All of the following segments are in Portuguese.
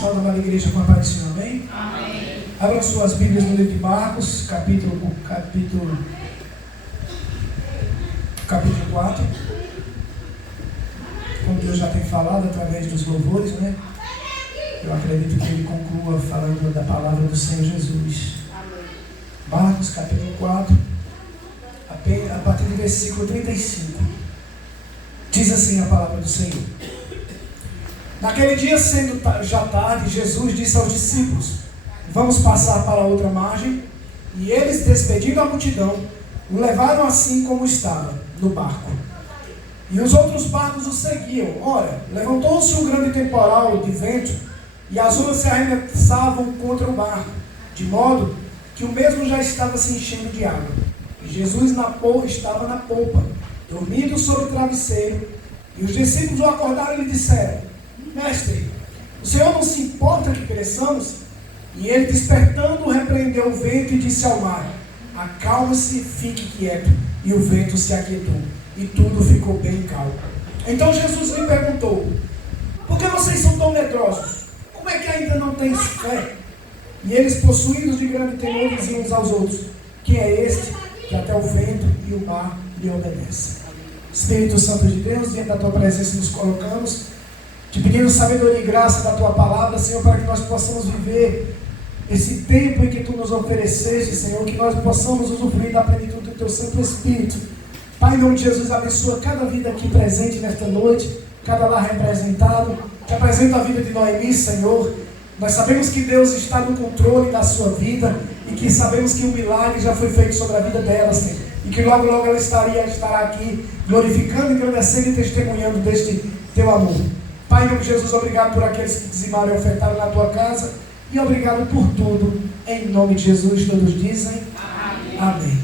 Saúde da igreja com a paz do Senhor, amém? Amém. Abram suas Bíblias no livro de Marcos, capítulo 4. Como Deus já tem falado através dos louvores, né? Eu acredito que ele conclua falando da palavra do Senhor Jesus. Amém. Marcos, capítulo 4, a partir do versículo 35. Diz assim a palavra do Senhor. Naquele dia, sendo já tarde, Jesus disse aos discípulos: vamos passar para a outra margem. E eles, despedindo a multidão, o levaram assim como estava, no barco. E os outros barcos o seguiam. Ora, levantou-se um grande temporal de vento, e as ondas se arremessavam contra o barco, de modo que o mesmo já estava se enchendo de água. E Jesus estava na polpa, dormindo sobre o travesseiro. E os discípulos o acordaram e lhe disseram: Mestre, o Senhor não se importa que pereçamos? E ele, despertando, repreendeu o vento e disse ao mar: acalma-se, fique quieto. E o vento se aquietou, e tudo ficou bem calmo. Então Jesus lhe perguntou: por que vocês são tão medrosos? Como é que ainda não têm fé? E eles, possuídos de grande temor, diziam uns aos outros: quem é este que até o vento e o mar lhe obedecem? Espírito Santo de Deus, diante da tua presença nos colocamos, te pedindo sabedoria e graça da tua palavra, Senhor, para que nós possamos viver esse tempo em que tu nos ofereceste, Senhor, que nós possamos usufruir da plenitude do teu Santo Espírito. Pai, em nome de Jesus, abençoa cada vida aqui presente nesta noite, cada lar representado. Te apresento a vida de Noemi, Senhor. Nós sabemos que Deus está no controle da sua vida e que sabemos que o milagre já foi feito sobre a vida dela, Senhor. E que logo, logo ela estará aqui glorificando, engrandecendo e testemunhando deste teu amor. Pai, em nome de Jesus, obrigado por aqueles que dizimaram e ofertaram na tua casa. E obrigado por tudo. Em nome de Jesus, todos dizem amém. Amém.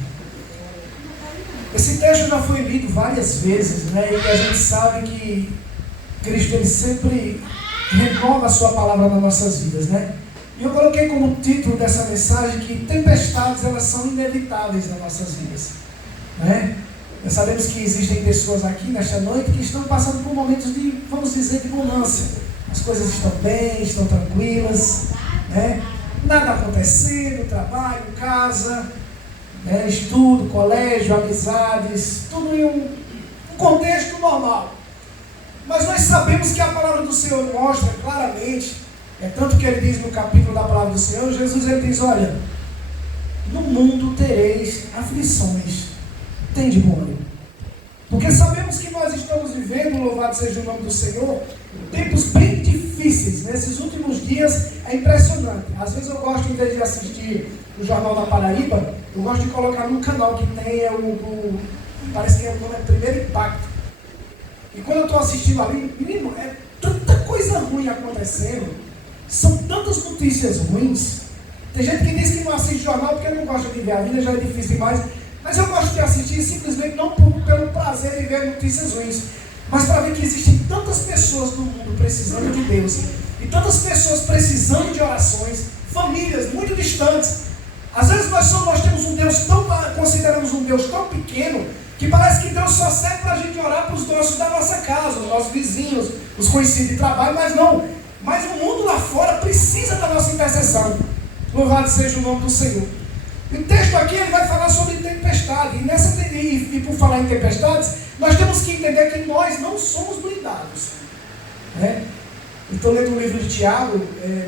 Esse texto já foi lido várias vezes, né? E a gente sabe que Cristo, ele sempre renova a sua palavra nas nossas vidas, né? E eu coloquei como título dessa mensagem que tempestades, elas são inevitáveis nas nossas vidas, né? Nós sabemos que existem pessoas aqui nesta noite que estão passando por momentos de, vamos dizer, de bonança. As coisas estão bem, estão tranquilas, né? Nada acontecendo, trabalho, casa, né? Estudo, colégio, amizades, tudo em um contexto normal. Mas nós sabemos que a palavra do Senhor mostra claramente, é tanto que ele diz no capítulo da palavra do Senhor, Jesus ele diz: olha, no mundo tereis aflições, tem de bom ânimo. Porque sabemos que nós estamos vivendo, louvado seja o nome do Senhor, tempos bem difíceis. Nesses últimos dias é impressionante. Às vezes eu gosto, em vez de assistir o Jornal da Paraíba, eu gosto de colocar num canal que tem parece que é o nome Primeiro Impacto. E quando eu estou assistindo ali, menino, é tanta coisa ruim acontecendo, são tantas notícias ruins. Tem gente que diz que não assiste jornal porque não gosta de ver, a vida já é difícil demais. Mas eu gosto de assistir simplesmente não pelo prazer de ver notícias ruins, mas para ver que existem tantas pessoas no mundo precisando de Deus, e tantas pessoas precisando de orações, famílias muito distantes. Às vezes nós temos um Deus consideramos um Deus tão pequeno, que parece que Deus só serve para a gente orar para os nossos da nossa casa, os nossos vizinhos, os conhecidos de trabalho, mas não. Mas o mundo lá fora precisa da nossa intercessão. Louvado seja o nome do Senhor. O texto aqui ele vai falar sobre tempestade. E por falar em tempestades, nós temos que entender que nós não somos blindados, né? Estou lendo um livro de Tiago,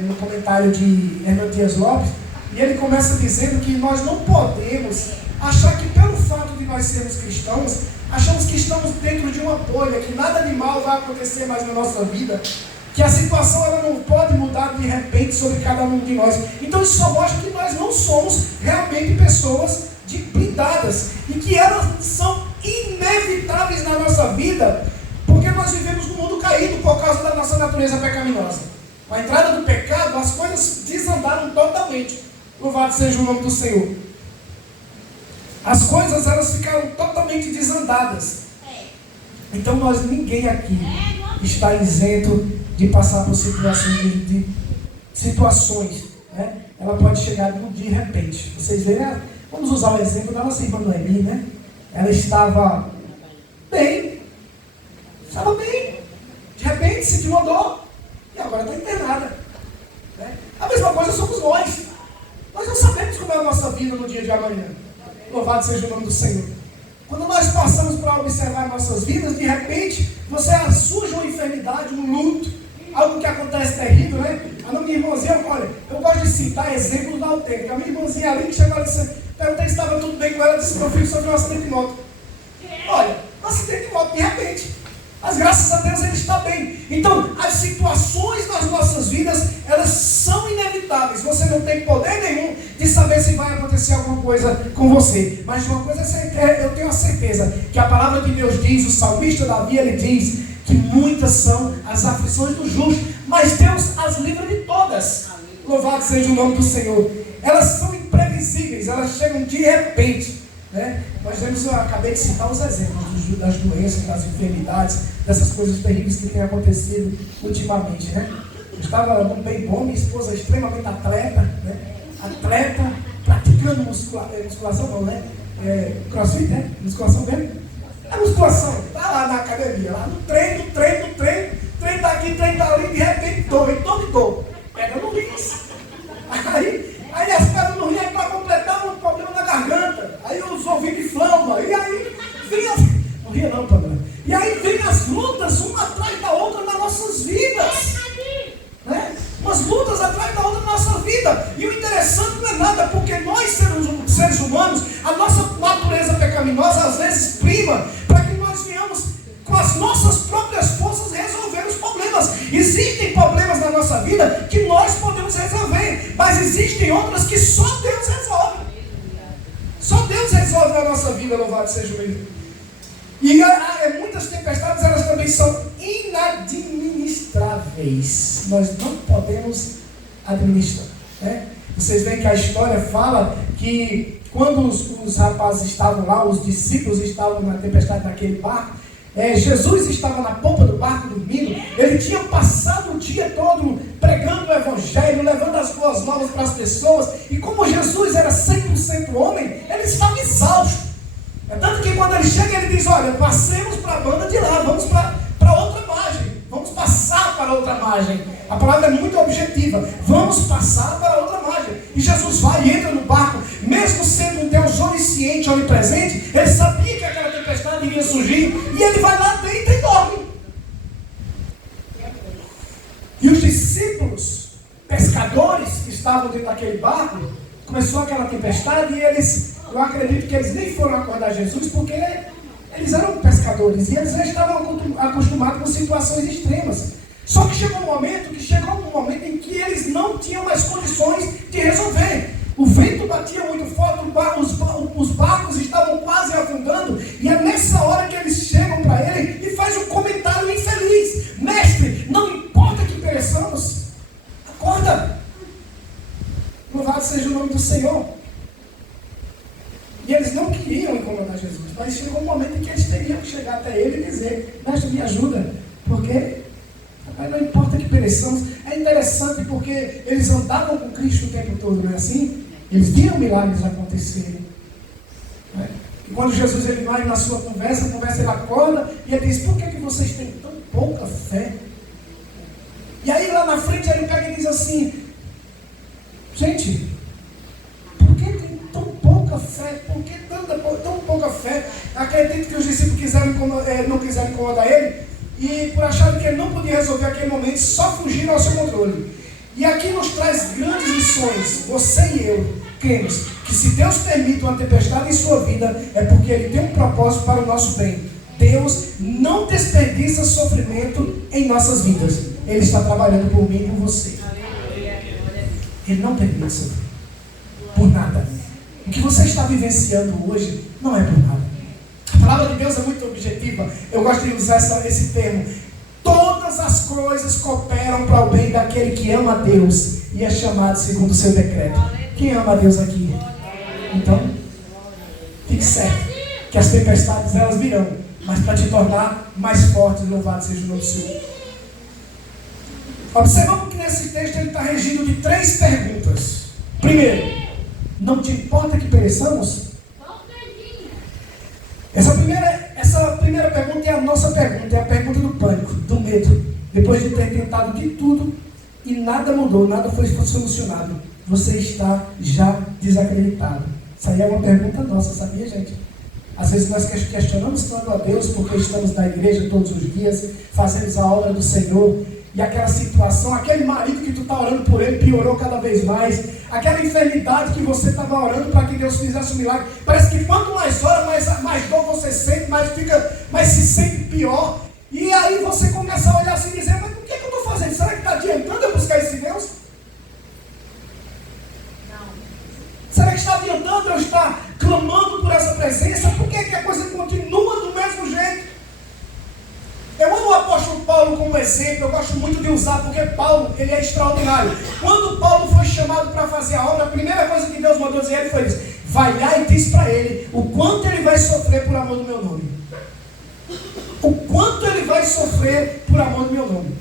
no comentário de Hernando Dias Lopes, e ele começa dizendo que nós não podemos achar que pelo fato de nós sermos cristãos, achamos que estamos dentro de uma bolha, que nada de mal vai acontecer mais na nossa vida, que a situação ela não pode mudar de repente sobre cada um de nós. Então isso só mostra que nós não somos realmente pessoas blindadas, e que elas são inevitáveis na nossa vida, porque nós vivemos num mundo caído por causa da nossa natureza pecaminosa. Com a entrada do pecado, as coisas desandaram totalmente. Louvado seja o nome do Senhor. As coisas elas ficaram totalmente desandadas. Então ninguém aqui está isento de passar por situações, né? Ela pode chegar de repente. Vocês veem, vamos usar o exemplo da nossa irmã Noemi, né? Ela estava bem, de repente sentiu uma dor e agora está internada. coisa somos nós. Nós não sabemos como é a nossa vida no dia de amanhã. Louvado seja o nome do Senhor. Quando nós passamos para observar nossas vidas, de repente, você surge uma enfermidade, um luto, algo que acontece terrível, né? A minha irmãzinha, olha, eu gosto de citar exemplos da autêntica. A minha irmãzinha ali que chegou e disse, perguntei se estava tudo bem com ela, disse, meu filho sofreu um acidente de moto. Olha, um acidente de moto, de repente. Mas graças a Deus ele está bem. Então, as situações nas nossas vidas, elas são inevitáveis. Você não tem poder nenhum de saber se vai acontecer alguma coisa com você. Mas uma coisa eu tenho a certeza, que a palavra de Deus diz, o salmista Davi, ele diz, que muitas são as aflições do justo, mas Deus as livra de todas. Louvado seja o nome do Senhor. Elas são imprevisíveis, elas chegam de repente. Né? Eu acabei de citar os exemplos das doenças, das enfermidades, dessas coisas terríveis que têm acontecido ultimamente. Né? Eu estava num bem bom, minha esposa é extremamente atleta, né? Atleta, praticando musculação não, né? Crossfit, né? Musculação mesmo? É musculação, está lá na academia, lá no treino, treino daqui, treino dali, de repente dor, pega no rins. Aí as pernas no rins, aí para completar um problema na garganta, aí os ouvidos inflamam, e aí vem não ria não, Pamela. E aí vem as lutas, uma atrás da outra nas nossas vidas. Né? Umas lutas atrás da outra na nossa vida. E o interessante não é nada, porque nós, seres humanos, a nossa natureza pecaminosa às vezes prima para que nós venhamos com as nossas próprias forças resolver os problemas. Existem problemas na nossa vida que nós podemos resolver, mas existem outras que só Deus resolve. Só Deus resolve na nossa vida, louvado seja o Ele. E muitas tempestades, elas também são inadministráveis. Nós não podemos administrar. Né? Vocês veem que a história fala que quando os rapazes estavam lá, os discípulos estavam na tempestade naquele barco, Jesus estava na polpa do barco dormindo. Ele tinha passado o dia todo pregando o evangelho, levando as boas novas para as pessoas. E como Jesus era 100% homem, ele estava exausto. É tanto que quando ele chega, ele diz, olha, passemos para a banda de lá, vamos para outra margem, vamos passar para outra margem. A palavra é muito objetiva, vamos passar para outra margem. E Jesus vai e entra no barco, mesmo sendo um Deus onisciente, onipresente, ele sabia que aquela tempestade iria surgir, e ele vai lá, deita e dorme. E os discípulos, pescadores que estavam dentro daquele barco, começou aquela tempestade e eu acredito que eles nem foram acordar Jesus, porque eles eram pescadores e eles já estavam acostumados com situações extremas. Só que chegou um momento em que eles não tinham mais condições de resolver. O vento batia muito forte, os barcos estavam quase afundando, e é nessa hora que eles chegam para ele e faz um comentário infeliz: mestre, não importa que pereçamos, acorda. Louvado seja o nome do Senhor. E eles não queriam incomodar Jesus, mas chegou um momento em que eles teriam que chegar até ele e dizer: mestre, me ajuda, porque não importa que pereçamos. É interessante porque eles andavam com Cristo o tempo todo, não é assim? Eles viam milagres acontecerem. Né? E quando Jesus ele vai na sua conversa ele acorda e ele diz: por que vocês têm tão pouca fé? E aí lá na frente ele pega e diz assim: gente, por que tem tão pouca fé? Por que tão pouca fé? Acredito que os discípulos não quiseram incomodar ele, e por acharem que ele não podia resolver aquele momento, só fugiram ao seu controle. E aqui nos traz grandes lições. Você e eu cremos que se Deus permite uma tempestade em sua vida, é porque Ele tem um propósito para o nosso bem. Deus não desperdiça sofrimento em nossas vidas. Ele está trabalhando por mim e por você. Ele não permite sofrer por nada. O que você está vivenciando hoje não é por nada. A palavra de Deus é muito objetiva. Eu gosto de usar esse termo. Todas as coisas cooperam para o bem daquele que ama a Deus e é chamado segundo o seu decreto. Quem ama a Deus aqui? Então, fique certo que as tempestades elas virão, mas para te tornar mais forte, louvado seja o nome do Senhor. Observamos que nesse texto ele está regido de 3 perguntas. Primeiro, não te importa que pereçamos? Essa primeira pergunta é a nossa pergunta, é a pergunta do pânico, do medo. Depois de ter tentado de tudo, e nada mudou, nada foi solucionado, você está já desacreditado. Isso aí é uma pergunta nossa, sabia, gente? Às vezes nós questionamos tanto a Deus porque estamos na igreja todos os dias, fazemos a obra do Senhor, e aquela situação, aquele marido que tu está orando por ele piorou cada vez mais, aquela enfermidade que você estava orando para que Deus fizesse um milagre, parece que quanto mais ora, mais dor você sente, mais se sente pior, e aí você começa a olhar assim e dizer, mas o que eu estou fazendo? Será que está adiantando eu buscar esse Deus? Não. Será que está adiantando eu estar clamando por essa presença? Por que a coisa continua do mesmo jeito? Eu amo o apóstolo Paulo como exemplo, eu gosto muito de usar, porque Paulo, ele é extraordinário. Quando Paulo foi chamado para fazer a obra, a primeira coisa que Deus mandou dizer a ele foi isso: vai lá e diz para ele o quanto ele vai sofrer por amor do meu nome. O quanto ele vai sofrer por amor do meu nome.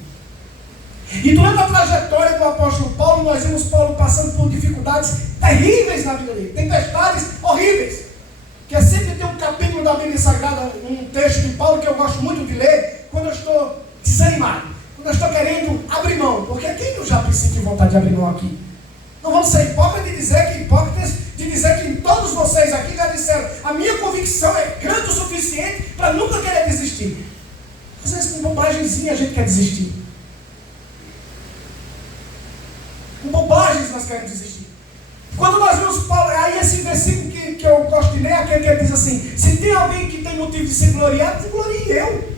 E durante a trajetória do apóstolo Paulo, nós vimos Paulo passando por dificuldades terríveis na vida dele, tempestades horríveis. Que sempre tem um capítulo da Bíblia Sagrada, um texto de Paulo que eu gosto muito de ler, quando eu estou desanimado, quando eu estou querendo abrir mão. Porque quem eu já senti vontade de abrir mão aqui? Não vamos ser hipócritas de dizer que todos vocês aqui já disseram, a minha convicção é grande o suficiente para nunca querer desistir. Às vezes com bobagemzinha a gente quer desistir. Com bobagens nós queremos desistir. Quando nós vemos Paulo, aí esse versículo que eu gosto de ler, aquele que diz assim: se tem alguém que tem motivo de se gloriar, se glorie eu.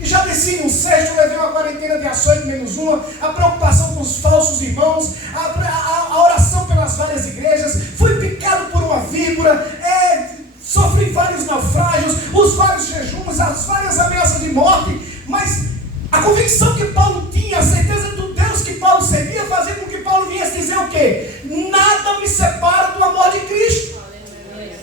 E já desci no sexto, levei uma quarentena de ações menos uma, a preocupação com os falsos irmãos, a oração pelas várias igrejas, fui picado por uma víbora, sofri vários naufrágios, os vários jejuns, as várias ameaças de morte, mas a convicção que Paulo tinha, a certeza do Deus que Paulo servia, fazia com que Paulo viesse dizer o quê? Nada me separa do amor de Cristo.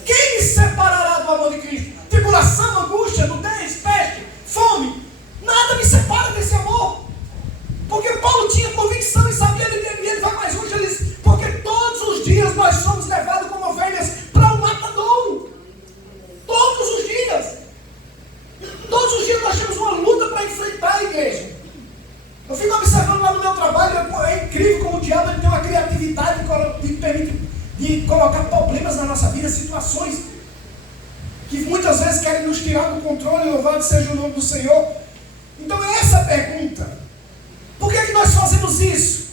Quem me separará do amor de Cristo? Tribulação, angústia, nudez, peste, fome. Nada me separa desse amor. Porque Paulo tinha convicção e sabia de que ele vai mais longe. Ele diz, porque todos os dias nós somos levados como ovelhas para o matadouro. Todos os dias. Todos os dias nós temos uma luta para enfrentar a igreja. Eu fico observando lá no meu trabalho, é incrível como o diabo tem uma criatividade de colocar problemas na nossa vida, situações que muitas vezes querem nos tirar do controle. Louvado seja o nome do Senhor. Então é essa a pergunta. Por que nós fazemos isso?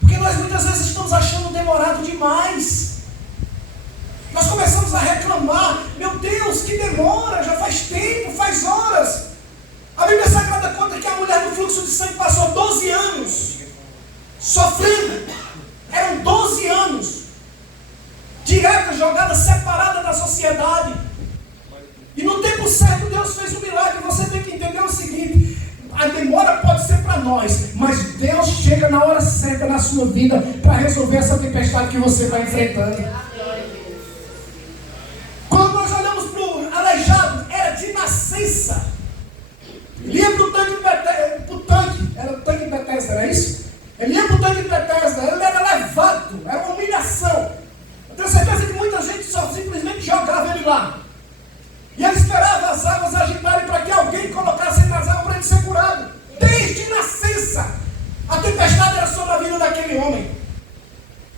Porque nós muitas vezes estamos achando demorado demais. Nós começamos a reclamar, meu Deus, que demora, já faz tempo, faz horas. A Bíblia Sagrada conta que a mulher do fluxo de sangue passou 12 anos sofrendo. Eram 12 anos direta, jogada, separada da sociedade. E no tempo certo Deus fez um milagre. Você tem que entender o seguinte: a demora pode ser para nós, mas Deus chega na hora certa na sua vida para resolver essa tempestade que você está enfrentando. Quando nós olhamos para o aleijado, era de nascença. Ele ia para o tanque de Betesda, era o tanque de Betesda, não é isso? Ele ia para o tanque de Betesda, ele era levado, era uma humilhação. Eu tenho certeza que muita gente só simplesmente jogava ele lá. E ele esperava as águas agitarem para que alguém colocasse ele nas águas para ele ser curado. Desde nascença, a tempestade era sobre a vida daquele homem.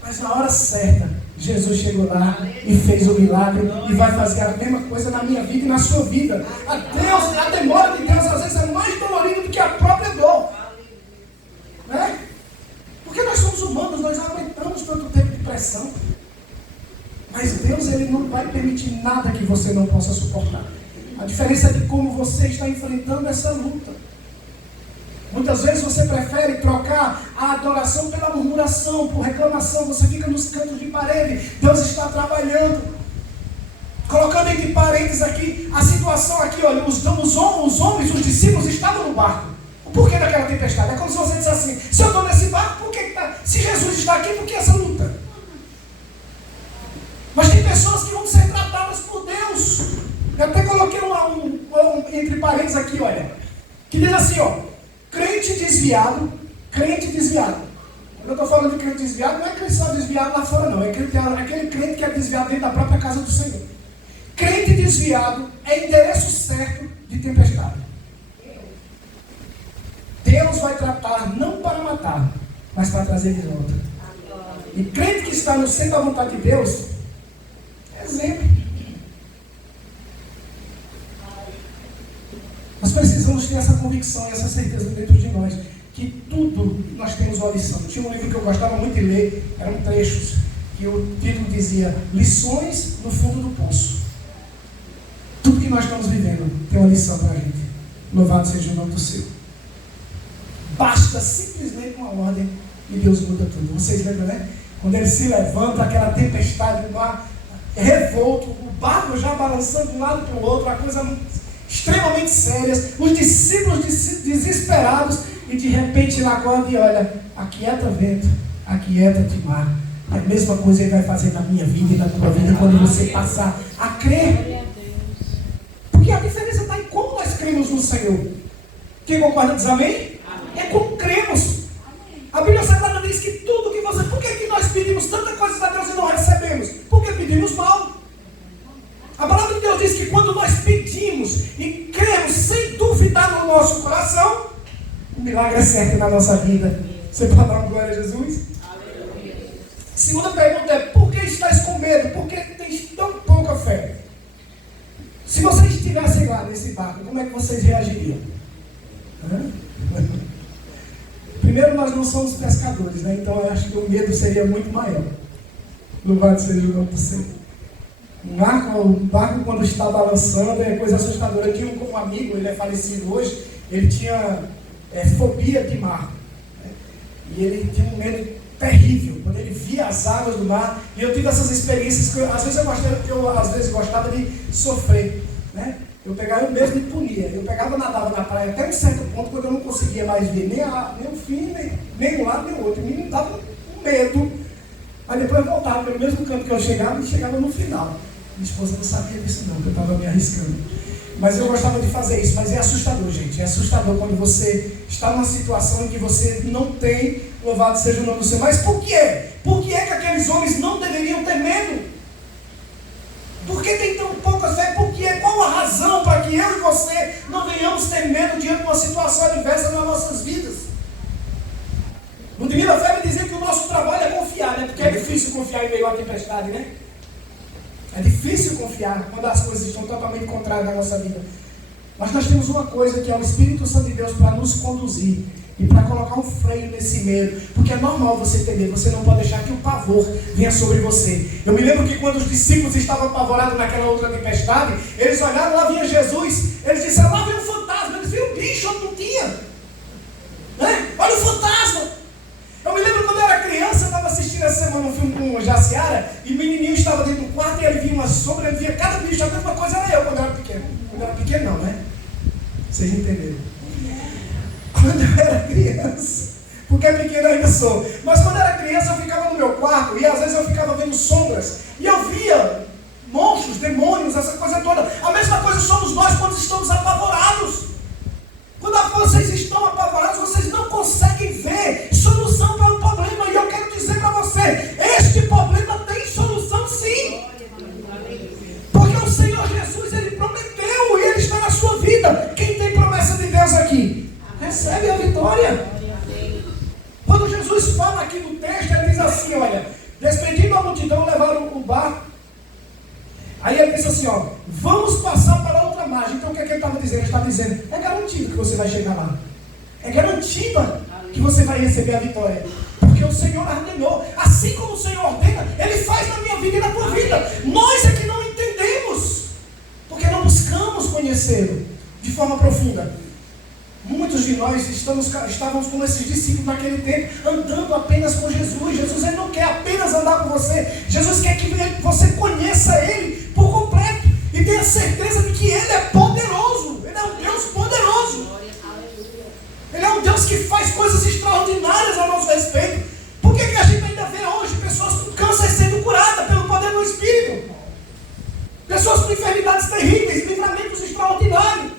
Mas na hora certa, Jesus chegou lá e fez o milagre e vai fazer a mesma coisa na minha vida e na sua vida. A demora de Deus às vezes é mais dolorida do que a própria dor. Né? Porque nós somos humanos, nós não aguentamos tanto tempo de pressão. Mas Deus, Ele não vai permitir nada que você não possa suportar. A diferença é de como você está enfrentando essa luta. Muitas vezes você prefere trocar a adoração pela murmuração, por reclamação. Você fica nos cantos de parede. Deus está trabalhando. Colocando entre parênteses aqui, a situação aqui, olha, os homens, os discípulos estavam no barco. O porquê daquela tempestade? É como se você dissesse assim: se eu estou nesse barco, por que está? Se Jesus está aqui, por que essa luta? Mas tem pessoas que vão ser tratadas por Deus. Eu até coloquei entre parênteses aqui, olha, que diz assim, ó: crente desviado. Quando eu estou falando de crente desviado, não é crente só desviado lá fora, não. É aquele crente que é desviado dentro da própria casa do Senhor. Crente desviado é endereço certo de tempestade. Deus vai tratar não para matar, mas para trazer de volta. E crente que está no centro da vontade de Deus, é exemplo. Nós precisamos ter essa convicção e essa certeza dentro de nós, que tudo nós temos uma lição. Tinha um livro que eu gostava muito de ler, eram trechos, que o título dizia Lições no Fundo do Poço. Tudo que nós estamos vivendo tem uma lição para a gente. Louvado seja o nome do Senhor. Basta simplesmente uma ordem e Deus muda tudo. Vocês lembram, né? Quando ele se levanta, aquela tempestade, o mar revolto, o barco já balançando de um lado para o outro, a coisa extremamente séria, os discípulos desesperados, e de repente ele acorda e olha, aquieta vento, aquieta-te mar. A mesma coisa ele vai fazer na minha vida e na tua vida quando você passar a crer. Porque a diferença está em como nós cremos no Senhor. Quem concorda diz amém? É como cremos. A Bíblia Sagrada diz que tudo que você... Por que nós pedimos tanta coisa a Deus e não recebemos? Porque pedimos mal. A palavra de Deus diz que quando nós pedimos e cremos sem duvidar no nosso coração, o milagre é certo na nossa vida. Você pode dar uma glória a Jesus? Segunda pergunta é, por que estás com medo? Por que tens tão pouca fé? Se vocês estivessem lá nesse barco, como é que vocês reagiriam? Primeiro, nós não somos pescadores, né? Então eu acho que o medo seria muito maior. Louvado seja o nome do Senhor. Um barco quando está balançando é coisa assustadora. Eu tinha um amigo, ele é falecido hoje, ele tinha fobia de mar. Né? E ele tinha um medo terrível quando ele via as águas do mar. E eu tive essas experiências que às vezes gostava de sofrer. Né? Eu mesmo me punia. Eu nadava na praia até um certo ponto, quando eu não conseguia mais ver nem o fim, nem um lado nem o outro. Me dava um medo. Mas depois eu voltava pelo mesmo canto que eu chegava e chegava no final. Minha esposa não sabia disso não, que eu estava me arriscando. Mas eu gostava de fazer isso. Mas é assustador, gente. É assustador quando você está numa situação em que você não tem, louvado seja o nome do Senhor. Mas por quê? Por que é que aqueles homens não deveriam ter medo? Por que tem tão pouca fé? Por quê? Qual a razão para que eu e você não venhamos ter medo diante de uma situação adversa nas nossas vidas? Ludmila Fé me dizia que o nosso trabalho é confiar, né? Porque é difícil confiar em meio à tempestade, né? É difícil confiar quando as coisas estão totalmente contrárias na nossa vida. Mas nós temos uma coisa que é o Espírito Santo de Deus para nos conduzir e para colocar um freio nesse medo. Porque é normal você ter medo, você não pode deixar que o pavor venha sobre você. Eu me lembro que quando os discípulos estavam apavorados naquela outra tempestade, eles olharam, lá vinha Jesus, eles disseram, lá vem um fantasma, eles viram um bicho onde não tinha. Né? Olha o fantasma! Eu me lembro quando eu era criança, eu estava assistindo essa semana um filme com o Jaciara, e o menininho estava dentro do quarto e ele via uma sombra, ele via cada bicho, a mesma coisa era eu quando eu era pequeno. Quando eu era pequeno não, né? Vocês entenderam? Quando eu era criança, porque pequeno eu ainda sou, mas quando eu era criança eu ficava no meu quarto e às vezes eu ficava vendo sombras, e eu via monstros, demônios, essa coisa toda. A mesma coisa somos nós quando estamos apavorados. Quando vocês estão apavorados, vocês não conseguem ver solução para o problema. E eu quero dizer para você, este problema tem solução sim. Porque o Senhor Jesus, Ele prometeu e Ele está na sua vida. Quem tem promessa de Deus aqui? Recebe a vitória. Quando Jesus fala aqui no texto, Ele diz assim, olha, despedindo a multidão, levaram o barco. Aí ele disse assim, ó, vamos passar para outra margem. Então o que é que ele estava dizendo? Ele estava dizendo, é garantido que você vai chegar lá. É garantido que você vai receber a vitória. Porque o Senhor ordenou. Assim como o Senhor ordena, Ele faz na minha vida e na tua vida. Nós é que não entendemos. Porque não buscamos conhecê-lo de forma profunda. Muitos de nós estávamos como esses discípulos naquele tempo, andando apenas com Jesus. Jesus Ele não quer apenas andar com você. Jesus quer que você conheça Ele por completo e tenha certeza de que Ele é poderoso. Ele é um Deus poderoso. Ele é um Deus que faz coisas extraordinárias a nosso respeito. Por que a gente ainda vê hoje pessoas com câncer sendo curadas pelo poder do Espírito? Pessoas com enfermidades terríveis, livramentos extraordinários.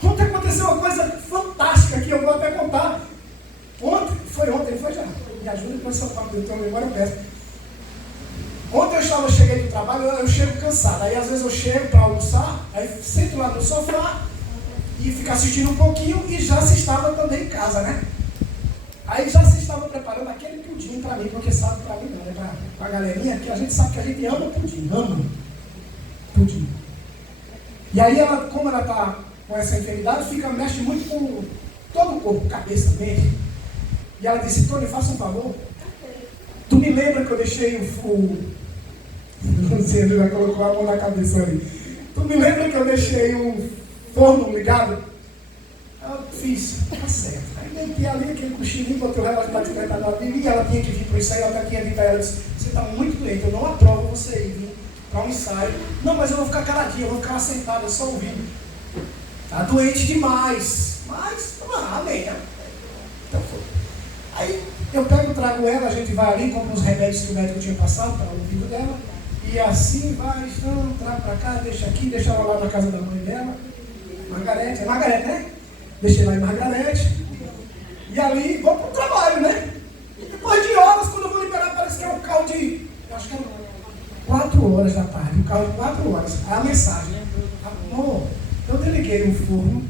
Ontem aconteceu uma coisa fantástica que eu vou até contar. Ontem foi já. Me ajuda com essa parte, eu tenho memória péssima. Ontem eu cheguei do trabalho, eu chego cansado. Aí às vezes eu chego para almoçar, aí sento lá no sofá e fico assistindo um pouquinho e já se estava também em casa, né? Aí já se estava preparando aquele pudim para mim, porque sabe para mim não, né? Para a galerinha, que a gente sabe que a gente ama pudim, ama pudim. E aí ela, como ela está com essa enfermidade, mexe muito com todo o corpo, cabeça, mente. E ela disse, Tony, faça um favor. Tu me lembra que eu deixei não sei, ele já colocou a mão na cabeça ali. Tu me lembra que eu deixei o forno ligado? Eu fiz, tá certo. Aí deitei ali aquele cochilinho, botei o relógio para despertar na vida, e ela tinha que vir para o ensaio, ela tinha dito a ela, disse, você está muito doente, eu não aprovo você ir para um ensaio. Não, mas eu vou ficar caladinha, eu vou ficar sentada, eu só ouvindo. Está doente demais. Mas, amém. Então foi. Aí eu trago ela, a gente vai ali, compra os remédios que o médico tinha passado para o ouvido dela, e assim vai, então, trago para cá, deixa aqui, deixa ela lá na casa da mãe dela, Margarete, né? Deixei lá em Margarete, e ali vou para o trabalho, né? E depois de horas, quando eu vou liberar, parece que é um carro de, acho que é 4 horas da tarde, um carro de 4 horas, a mensagem, amor, eu desliguei o forno,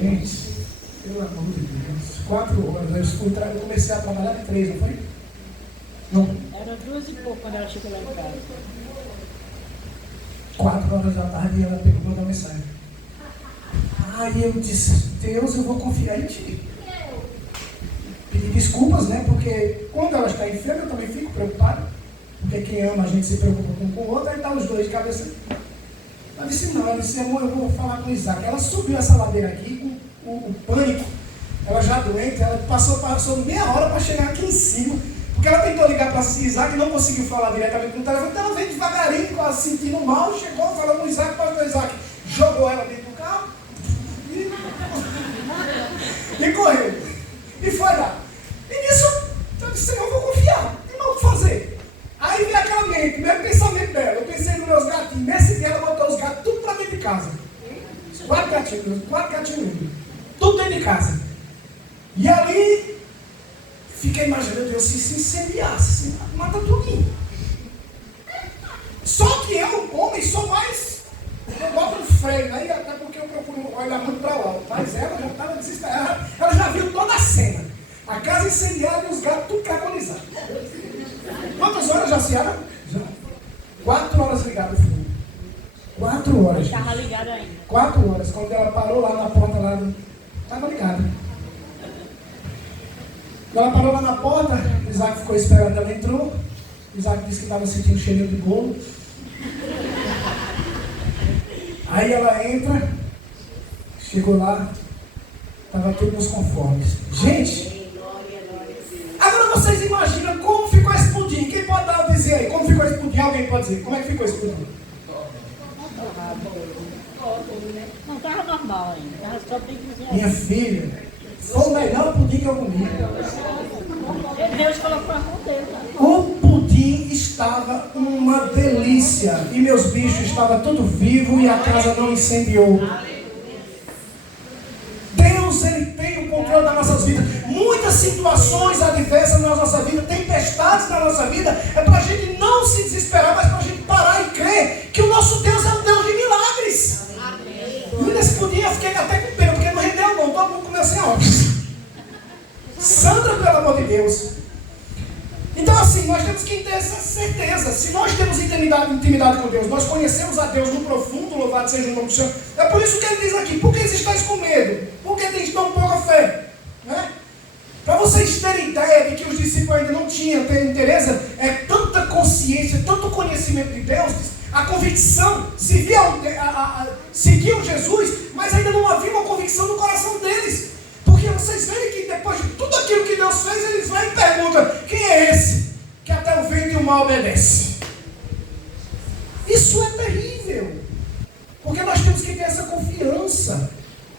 gente, pelo amor de Deus, 4 horas, eu comecei a trabalhar de 3, não foi? Não. Era 2 e pouco quando ela chegou lá em casa. 4 horas da tarde e ela pegou uma mensagem. Aí eu disse, Deus, eu vou confiar em ti. Pedi desculpas, né? Porque quando ela está enferma, eu também fico preocupado. Porque quem ama a gente se preocupa com o outro, aí tá os dois de cabeça. Ela disse, não, ela disse, amor, eu vou falar com o Isaac. Ela subiu essa ladeira aqui com o pânico. Ela já doente, ela passou meia hora para chegar aqui em cima. Porque ela tentou ligar para Isaac e não conseguiu falar diretamente com o telefone. Então ela veio devagarinho, quase sentindo mal, chegou, falou com o Isaac, para o Isaac. Jogou ela dentro do carro e correu. E foi lá. E nisso, eu disse, Senhor, eu vou confiar. Tem mal o que fazer. Aí veio aquela mente, primeiro pensamento dela. Eu pensei nos meus gatinhos. Nesse dia ela botou os gatos tudo para dentro de casa. 4 gatinhos. Tudo dentro de casa. E ali, fiquei imaginando, Deus, se incendiasse, mata tudinho. Só que eu, homem, sou mais. Eu boto um freio, aí até porque eu procuro olhar muito para o alto. Mas ela já estava desesperada, ela já viu toda a cena. A casa incendiada e os gatos tudo carbonizados. Quantas horas já se era? Já. 4 horas ligado o fogo. 4 horas. Estava ligado ainda. 4 horas. Quando ela parou lá na porta, estava ligado. Quando ela parou lá na porta, Isaac ficou esperando, ela entrou. Isaac disse que estava sentindo cheirinho de bolo. Aí ela entra, chegou lá, estava tudo nos conformes. Gente, agora vocês imaginam como ficou esse pudim? Quem pode dizer aí? Como ficou esse pudim? Alguém pode dizer? Como é que ficou esse pudim? Não estava normal ainda, estava só bem cozinhado. Minha filha, foi o melhor pudim que eu comi. Deus colocou a mão dele. O pudim estava uma delícia. E meus bichos estavam tudo vivo e a casa não incendiou. Deus, Ele tem o controle das nossas vidas. Muitas situações adversas na nossa vida, tempestades na nossa vida, é para a gente não se desesperar, mas para a gente parar e crer que o nosso Deus é um Deus de milagres. E nesse pudim eu fiquei até com pena, porque não rendeu não. Todo mundo comeu assim, ó. Sandra, pelo amor de Deus. Então assim, nós temos que ter essa certeza. Se nós temos intimidade com Deus, nós conhecemos a Deus no profundo, louvado seja o nome do Senhor. É por isso que ele diz aqui, por que estáis com medo? Por que tens tão pouca fé? Né? Para vocês terem ideia de que os discípulos ainda não tinham interesse, é tanta consciência, tanto conhecimento de Deus, a convicção, seguiam Jesus, mas ainda não havia uma convicção no coração deles. Porque vocês veem que depois de tudo aquilo que Deus fez, eles vão e perguntam, quem é esse que até o vento e o mar obedece? Isso é terrível. Porque nós temos que ter essa confiança.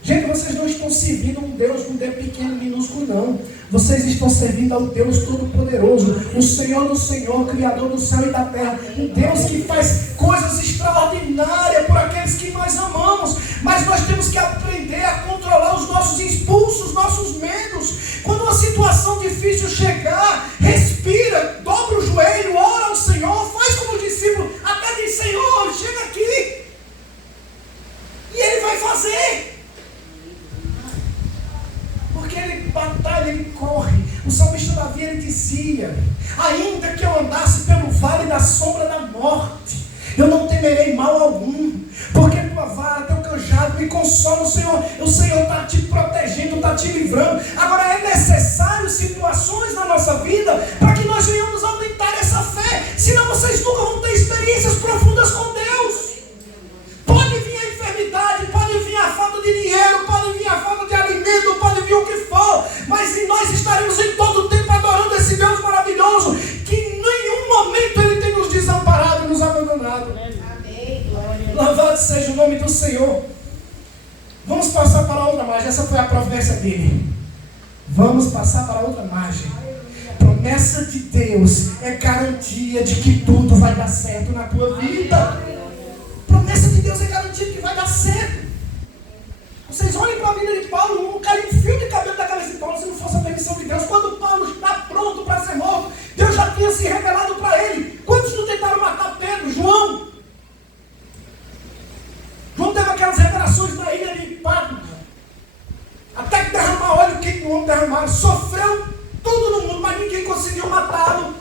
Gente, vocês não estão servindo um Deus com D pequeno, minúsculo, não. Vocês estão servindo ao Deus Todo-Poderoso, o Senhor do Senhor, Criador do céu e da terra. Um Deus que faz coisas extraordinárias por aqueles que nós amamos. Mas nós temos que aprender a controlar os nossos impulsos, nossos medos. Quando uma situação difícil chegar, respira, dobra o joelho, ora ao Senhor, faz como o discípulo, até diz, Senhor, chega aqui. E Ele vai fazer. Porque Ele batalha, Ele Ainda que eu andasse pelo vale da sombra da morte, eu não temerei mal algum, porque tua vara, teu cajado me consola. O Senhor está te protegendo, está te livrando. Agora é necessário situações na nossa vida para que nós venhamos aumentar essa fé, senão vocês nunca vão ter experiências profundas com Deus. Pode vir a enfermidade, pode vir a falta de dinheiro, pode vir a falta de alimento, pode vir o que for, mas nós estaremos em todo o tempo adorando esse Deus maravilhoso, que em nenhum momento Ele tem nos desamparado e nos abandonado. Amém. Glória. Louvado seja o nome do Senhor. Vamos passar para outra margem. Essa foi a promessa dele. Vamos passar para outra margem. Promessa de Deus é garantia de que tudo vai dar certo na tua vida. Promessa de Deus é garantia de que vai dar certo. Vocês olhem para a vida de Paulo, caiu um fio de cabelo da cabeça de Paulo, se não fosse a permissão de Deus. Quando Paulo está pronto para ser morto, Deus já tinha se revelado para ele. Quantos não tentaram matar Pedro? João teve aquelas revelações na ilha de Patmos, até que derramar óleo, o que o homem derramaram? Sofreu tudo no mundo, mas ninguém conseguiu matá-lo,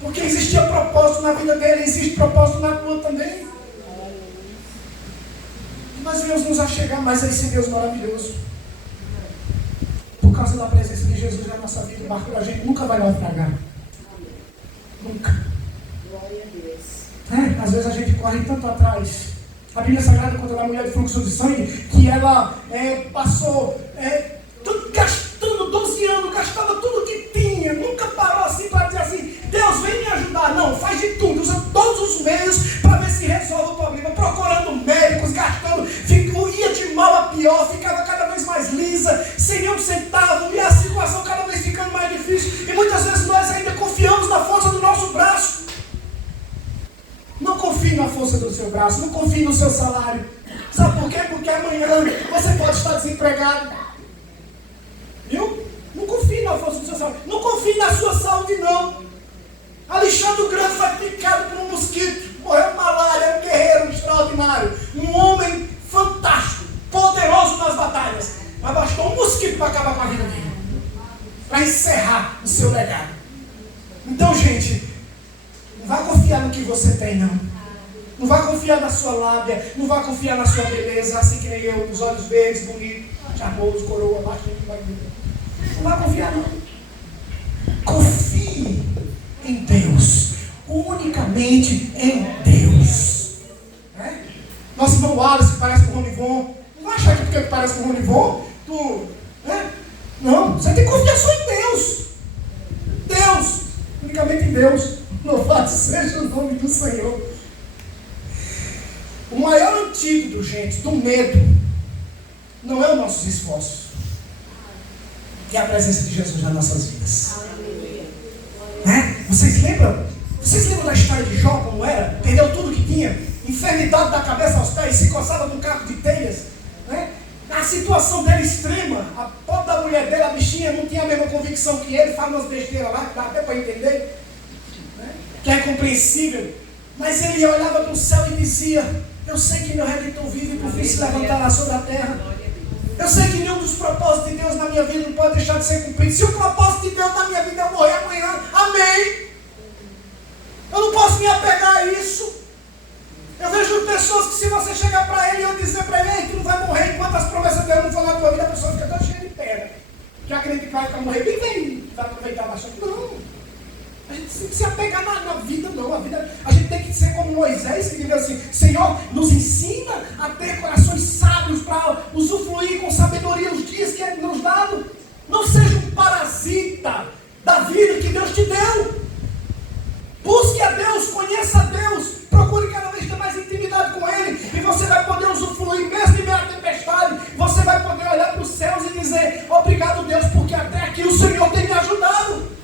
porque existia propósito na vida dele, existe propósito na tua também. E nós viemos nos achegar mais a esse Deus maravilhoso, por causa da presença de Jesus na nossa vida. O barco da gente nunca vai naufragar, nunca. Glória a Deus. Às vezes a gente corre tanto atrás. A Bíblia Sagrada conta da mulher de fluxo de sangue, que ela passou gastando 12 anos, gastava tudo que tinha, nunca parou assim para dizer assim, Deus vem me ajudar. Não, faz de tudo, usa todos os meios para ver se resolve o problema, procurando médicos, gastando, ia de mal a pior, ficava cada vez mais lisa, sem nenhum centavo, e a situação cada vez ficando mais difícil, e muitas vezes nós ainda confiamos na força do nosso braço. Não confie na força do seu braço, não confie no seu salário. Sabe por quê? Porque amanhã você pode estar desempregado. Viu? Não confie na força do seu salário. Não confie na sua saúde, não. Alexandre o Grande foi picado por um mosquito. Morreu de malária, um guerreiro extraordinário. Um homem fantástico, poderoso nas batalhas. Mas bastou um mosquito para acabar com a vida dele, para encerrar o seu legado. Então, gente, não vai confiar no que você tem, não. Não vai confiar na sua lábia, não vai confiar na sua beleza, assim que nem eu, os olhos verdes, bonito, charmoso, coroa, baixinho, não vai confiar, não. Confie em Deus, unicamente em Deus. Nosso irmão Wallace parece com o Ronivon. Não vai achar que porque parece com o Ronivon, não, você tem que confiar só em Deus. Deus, unicamente em Deus. Louvado seja o nome do Senhor. O maior antídoto, gente, do medo não é os nossos esforços, que é a presença de Jesus nas nossas vidas. Vocês lembram da história de Jó, como era? Perdeu tudo que tinha, enfermidade da cabeça aos pés, se coçava num caco de telhas. A situação dele extrema, a pobre da mulher dele, a bichinha, não tinha a mesma convicção que ele, fala umas besteiras lá, que dá até para entender, que é compreensível, mas ele olhava para o céu e dizia, eu sei que meu Redentor vive e por fim se levantará sobre a terra. Eu sei que nenhum dos propósitos de Deus na minha vida não pode deixar de ser cumprido. Se o propósito de Deus na minha vida é eu morrer amanhã, amém. Eu não posso me apegar a isso. Eu vejo pessoas que, se você chegar para ele e eu dizer para ele, tu não vai morrer enquanto as promessas de Deus não for na tua vida, a pessoa fica toda cheia de pedra. Que acredita que vai morrer bem velho, vai aproveitar bastante. Não. A gente tem que se apegar na vida, não. A gente tem que ser como Moisés, que diz assim, Senhor, nos ensina a ter corações sábios para usufruir com sabedoria os dias que Ele nos dá. Não seja um parasita da vida que Deus te deu. Busque a Deus, conheça a Deus, procure cada vez ter mais intimidade com Ele, e você vai poder usufruir, mesmo em meio à tempestade, você vai poder olhar para os céus e dizer, obrigado Deus, porque até aqui o Senhor tem me ajudado.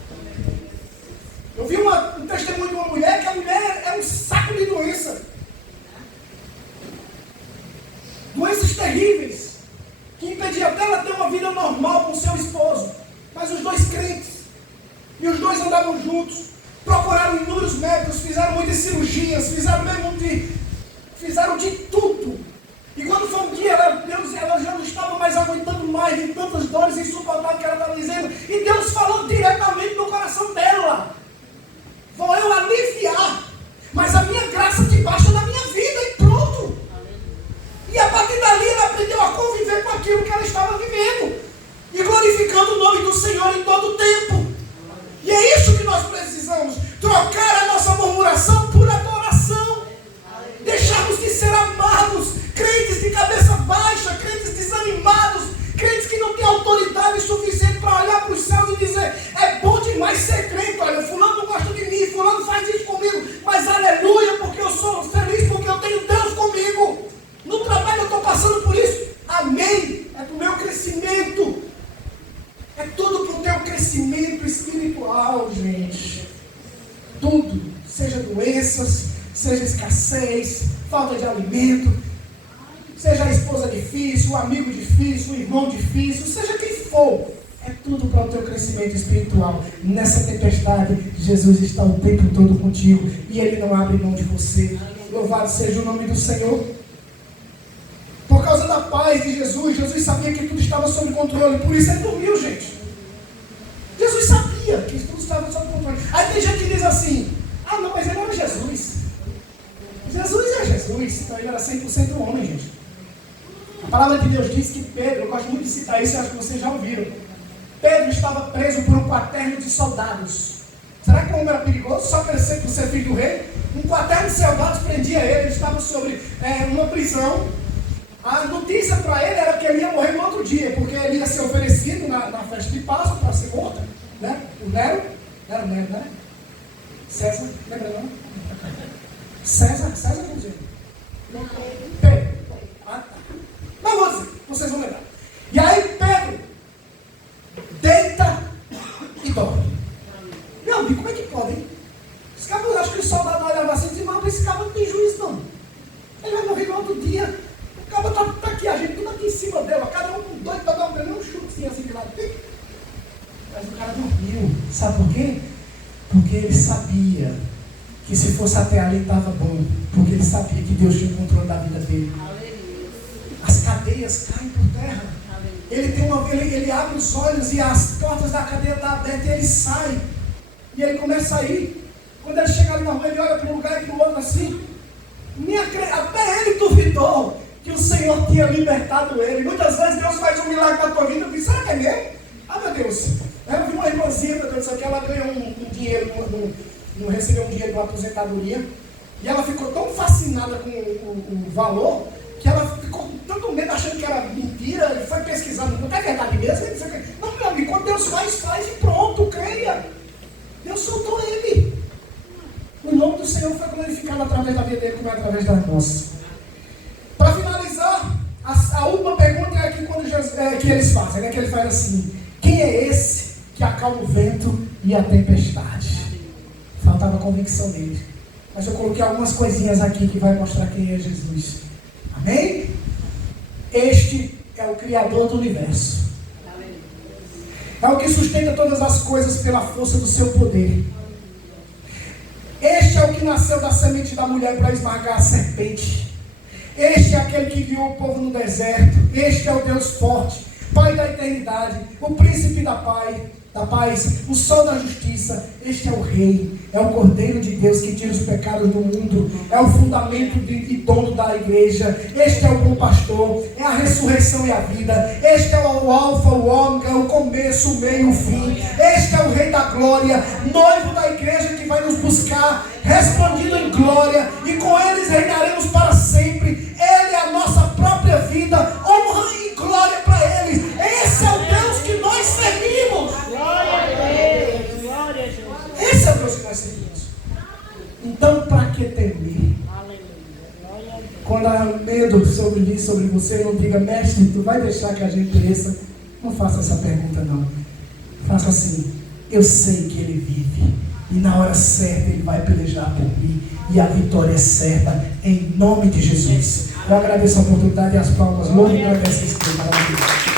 Eu vi um testemunho de uma mulher, que a mulher é um saco de doença. Doenças terríveis, que impediam até ela ter uma vida normal com seu esposo. Mas os dois crentes, e os dois andavam juntos, procuraram inúmeros médicos, fizeram muitas cirurgias, fizeram de tudo. E quando foi um dia, ela já não estava mais aguentando mais de tantas dores insuportáveis que ela estava dizendo. E Deus falou diretamente no coração dela: vou eu aliviar, mas a minha graça te baixa na minha vida, e pronto. E a partir dali ela aprendeu a conviver com aquilo que ela estava vivendo, e glorificando o nome do Senhor em todo o tempo. E é isso que nós precisamos: trocar a nossa murmuração por adoração. Deixarmos de ser amados, crentes de cabeça baixa, crentes desanimados, crentes que não têm autoridade suficiente para olhar para os céus e dizer: é bom demais ser crente, olha, fulano não gosta de mim, fulano faz isso comigo, mas aleluia, porque eu sou feliz, porque eu tenho Deus comigo. No trabalho eu estou passando por isso, amém, é para o meu crescimento, é tudo para o teu crescimento espiritual, gente. Tudo, seja doenças, seja escassez, falta de alimento, seja a esposa difícil, o amigo difícil, o irmão difícil, seja quem for, é tudo para o teu crescimento espiritual. Nessa tempestade, Jesus está o tempo todo contigo e Ele não abre mão de você. Louvado seja o nome do Senhor. Por causa da paz de Jesus, Jesus sabia que tudo estava sob controle, por isso Ele dormiu, gente. Jesus sabia que tudo estava sob controle. Aí tem gente que diz assim: ah não, mas Ele era Jesus. Jesus é Jesus, então Ele era 100% homem, gente. A palavra de Deus diz que Pedro, eu gosto muito de citar isso, eu acho que vocês já ouviram. Pedro estava preso por um quaterno de soldados. Será que o homem era perigoso só por ser filho do rei? Um quaterno de soldados prendia ele estava sobre uma prisão. A notícia para ele era que ele ia morrer no outro dia, porque ele ia ser oferecido na festa de Páscoa para ser morto, né? O Nero, era o Nero, né? César, lembra não? César quer dizer? Pedro. Ah, tá. Mas vou dizer, vocês vão lembrar. E aí Pedro deita e dorme. Meu amigo, como é que pode, hein? Esse cara, eu acho que o soldado olhava assim e dizia: mas esse cara não tem juízo não. Ele vai morrer no outro dia. O cara tá aqui, a gente tudo aqui em cima dela, cada um doido para dar um chutezinho assim de lado. Mas o cara dormiu. Sabe por quê? Porque ele sabia que se fosse até ali estava bom, porque ele sabia que Deus tinha o controle da vida dele. As cadeias caem por terra. Ele abre os olhos e as portas da cadeia estão abertas e ele sai. E ele começa a ir. Quando ele chega ali na rua, ele olha para um lugar e para o outro assim. Até ele duvidou que o Senhor tinha libertado ele. Muitas vezes Deus faz um milagre na tua vida. Eu disse: será que é mesmo? Ah, meu Deus. Eu vi uma irmãzinha, meu Deus, aqui ela ganhou um dinheiro, não recebeu um dinheiro de uma aposentadoria. E ela ficou tão fascinada com o valor, que ela ficou com tanto medo, achando que era mentira, e foi pesquisando, não é verdade mesmo? Não, meu amigo, quando Deus faz e pronto, creia. Deus soltou ele. O nome do Senhor foi glorificado através da vida dele, como é através da nossa. Para finalizar, a última pergunta é aqui quando que eles fazem, né? Que ele faz assim: quem é esse que acalma o vento e a tempestade? Faltava convicção nele. Mas eu coloquei algumas coisinhas aqui que vai mostrar quem é Jesus. Amém? Este é o Criador do universo. É o que sustenta todas as coisas pela força do seu poder. Este é o que nasceu da semente da mulher para esmagar a serpente. Este é aquele que guiou o povo no deserto. Este é o Deus forte, Pai da eternidade, o príncipe da paz, o sol da justiça. Este é o Rei, é o Cordeiro de Deus que tira os pecados do mundo, é o fundamento e dono da igreja. Este é o bom pastor, é a ressurreição e a vida. Este é o alfa, o ômega, o começo, o meio, o fim. Este é o Rei da glória, noivo da igreja que vai nos buscar, respondido em glória, e com eles reinaremos para sempre. Ele é a nossa própria vida, honra e glória para eles. Esse é o Deus que nós servimos. Glória a Deus, glória a Jesus. Esse é o Deus que nós servimos. Então, para que temer? Quando há medo sobre você, não diga: mestre, tu vai deixar que a gente pereça? Não faça essa pergunta, não. Faça assim: eu sei que ele vive, e na hora certa ele vai pelejar por mim, e a vitória é certa, em nome de Jesus. Eu agradeço a oportunidade e as palmas. Louvo e agradece esse Deus maravilhoso.